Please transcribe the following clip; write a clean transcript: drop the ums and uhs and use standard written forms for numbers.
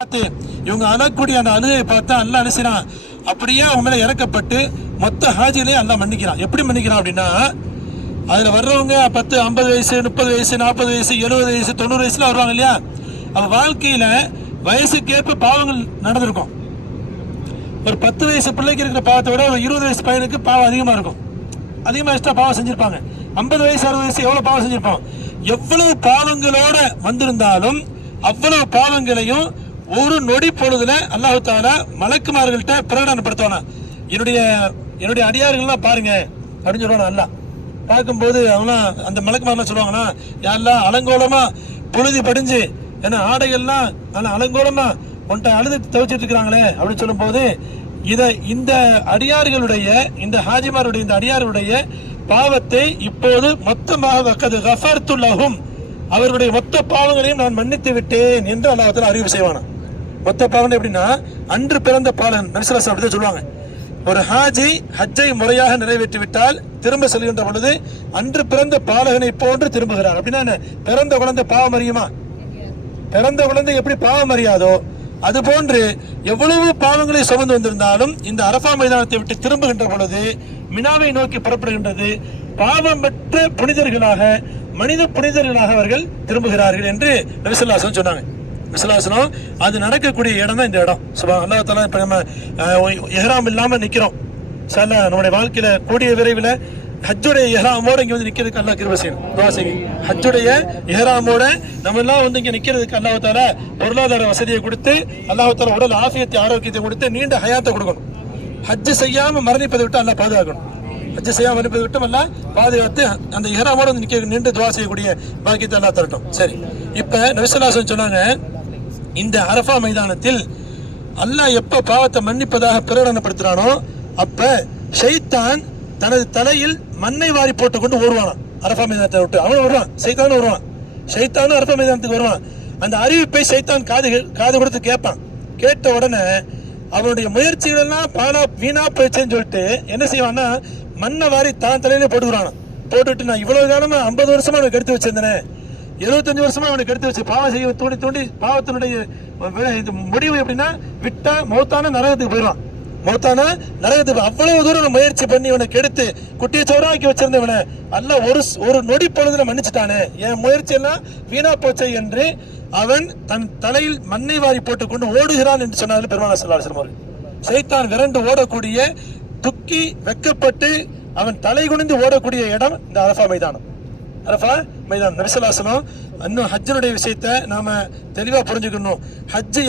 இவங்க அழக்கூடிய அந்த அழுகையை பார்த்தா அல்லாஹ் அனுசினான் அப்படியே அவங்க மேல இறக்கப்பட்டு மொத்த ஹாஜிலே அல்லாஹ் மன்னிக்கிறான். எப்படி மன்னிக்கிறான் அப்படின்னா, அதுல வர்றவங்க 10, 50 வயசு, 30 வயசு, 40 வயசு, 70 வயசு, 90 வயசுல வருவாங்க இல்லையா? அவ வாழ்க்கையில வயசுக்கேற்ப பாவங்கள் நடந்திருக்கும். ஒரு 10 வயசு பிள்ளைக்கு இருக்கிற பாவத்தை விட ஒரு 20 வயசு பையனுக்கு பாவம் அதிகமா இருக்கும். அதிகமா எக்ஸ்ட்ரா பாவம் செஞ்சிருப்பாங்க. 50 வயசு 60 வயசு எவ்வளவு பாவம் செஞ்சிருப்போம். எவ்வளவு பாவங்களோட வந்திருந்தாலும் அவ்வளவு பாவங்களையும் ஒரு நொடி பொழுதுல அல்லாஹ் தஆலா மலக்குமார்கள்ட்ட பிரகடனப்படுத்துவானா. என்னுடைய அடியார்கள்லாம் பாருங்க அப்படின்னு சொல்லுவானா. அல்லாஹ் பார்க்கும்போது அவங்க அந்த மலக்குமாரெல்லாம் சொல்லுவாங்கன்னா, யாரெல்லாம் அலங்கோலமா புழுதி படிஞ்சு ஏன்னா ஆடைகள்லாம் நல்லா அலங்கோலமா உன்ட்ட அழுது துவைச்சிட்டு இருக்கிறாங்களே அப்படின்னு சொல்லும் போது இந்த அடியார்களுடைய இந்த ஹாஜிமாருடைய இந்த அடியாருடைய பாவத்தை இப்போது மொத்தமாக வக்கது கஃபர்து லஹும், அவர்களுடைய மொத்த பாவங்களையும் நான் மன்னித்து விட்டேன் என்று அல்லாஹ் தஆலா அறிவு செய்வானா. மொத்த பாவம் எப்படின்னா, அன்று பிறந்த பாலன் நபி ஸல்லல்லாஹு அலைஹி வஸல்லம் சொல்லுவாங்க, ஒரு ஹாஜி ஹஜ்ஜை முறையாக நிறைவேற்றி விட்டால் திரும்ப செல்கின்ற பொழுது அன்று பிறந்த பாலகனை போன்று திரும்புகிறார். அப்படின்னா பிறந்த குழந்தை பாவம் அறியுமா? பிறந்த குழந்தை எப்படி பாவம் அறியாதோ அது போன்று எவ்வளவு பாவங்களை சுமந்து வந்திருந்தாலும் இந்த அரஃபா மைதானத்தை விட்டு திரும்புகின்ற பொழுது மினாவை நோக்கி புறப்படுகின்றது. பாவமற்ற புனிதர்களாக மனித புனிதர்களாக அவர்கள் திரும்புகிறார்கள் என்று நபி ஸல்லல்லாஹு அலைஹி வஸல்லம் சொன்னாங்க. விசுவாசனம் அது நடக்கக்கூடிய இடம் தான் இந்த இடம். சுப்ஹான் அல்லாஹ் தஆலா. இப்ப நம்ம இஹ்ராம் இல்லாம நிக்கிறோம். இன்ஷாஅல்லாஹ் நம்முடைய வாழ்க்கையில கூடிய விரைவில் ஹஜ்ஜுடைய இஹ்ராமோட இங்க வந்து நிக்கிறதுக்கு அல்லாஹ் கிருபை செய்யணும். துஆ செய்யுங்க. ஹஜ்ஜுடைய இஹ்ராமோட நம்ம எல்லாம் வந்து இங்க நிக்கிறதுக்கு அல்லாஹ் தஆலா பொருளாதார வசதியை கொடுத்து, அல்லாஹ் தஆலா உடல் ஆஃபியத்தை ஆரோக்கியத்தை கொடுத்து நீண்ட ஹயாத்தை கொடுக்கணும். ஹஜ் செய்யாம மரணிப்பதை விட்டு அல்லாஹ் பாதுகாக்கணும். ஹஜ் செய்யாம மரணிப்பதை விட்டு அல்லாஹ் பாதுகாத்து அந்த இஹ்ராமோட வந்து நின்று துஆ செய்யக்கூடிய பாக்கியத்தை அல்லாஹ் தரட்டும். சரி, இப்ப நபி ஸல்லல்லாஹு அலைஹி வஸல்லம் சொன்னாங்க, இந்த அரஃபா மைதானத்தில் அல்லாஹ் எப்ப பாவத்தை மன்னிப்பதாக பிரகடனப்படுத்துறானோ அப்ப ஷைத்தான் தனது தலையில் மண்ணை வாரி போட்டுக் கொண்டு ஓடுவான். அரஃபா மைதானத்தை விட்டு அவன் வருவான், ஷைத்தானும் வருவான். ஷைத்தானும் அரஃபா மைதானத்துக்கு வருவான். அந்த அறிவிப்பை ஷைத்தான் காது கொடுத்து கேட்பான். கேட்ட உடனே அவனுடைய முயற்சிகள் எல்லாம் வீணா போயிடுச்சுன்னு சொல்லிட்டு என்ன செய்வான்னா, மண்ணை வாரி தான் தலையிலே போட்டுக்கிறான். போட்டுட்டு நான் இவ்வளவு காலமா 50 வருஷமா அவனுக்கு எடுத்து வச்சிருந்தேனே, 75 வருஷமா அவனுக்கு எடுத்து வச்சு பாவம் செய்ய தூண்டி தூண்டி பாவத்தினுடைய முடிவு எப்படின்னா விட்டா மௌத்தான நரகத்துக்கு போயிடுவான். மௌத்தான நரகத்துக்கு அவ்வளவு தூரம் முயற்சி பண்ணி இவனை கெடுத்து குட்டியை சோறாக்கி வச்சிருந்தவனை அல்ல ஒரு நொடி பொழுதுல மன்னிச்சுட்டானே, என் முயற்சி எல்லாம் வீணா போச்சை என்று அவன் தன் தலையில் மண்ணை வாரி போட்டுக் கொண்டு ஓடுகிறான் என்று சொன்னார்கள் பெருமானார் ஸல்லல்லாஹு அலைஹி வஸல்லம். ஷைத்தான் விரண்டு ஓடக்கூடிய, துக்கி வெக்கப்பட்டு அவன் தலை குனிந்து ஓடக்கூடிய இடம் இந்த அரஃபா மைதானம். அரஃபா மைதானம். நபி ஸல்லல்லாஹு அலைஹி வஸல்லம் இன்னும் ஹஜ்ஜுடைய விஷயத்தை நாம தெளிவா புரிஞ்சுக்கணும். ஹஜ்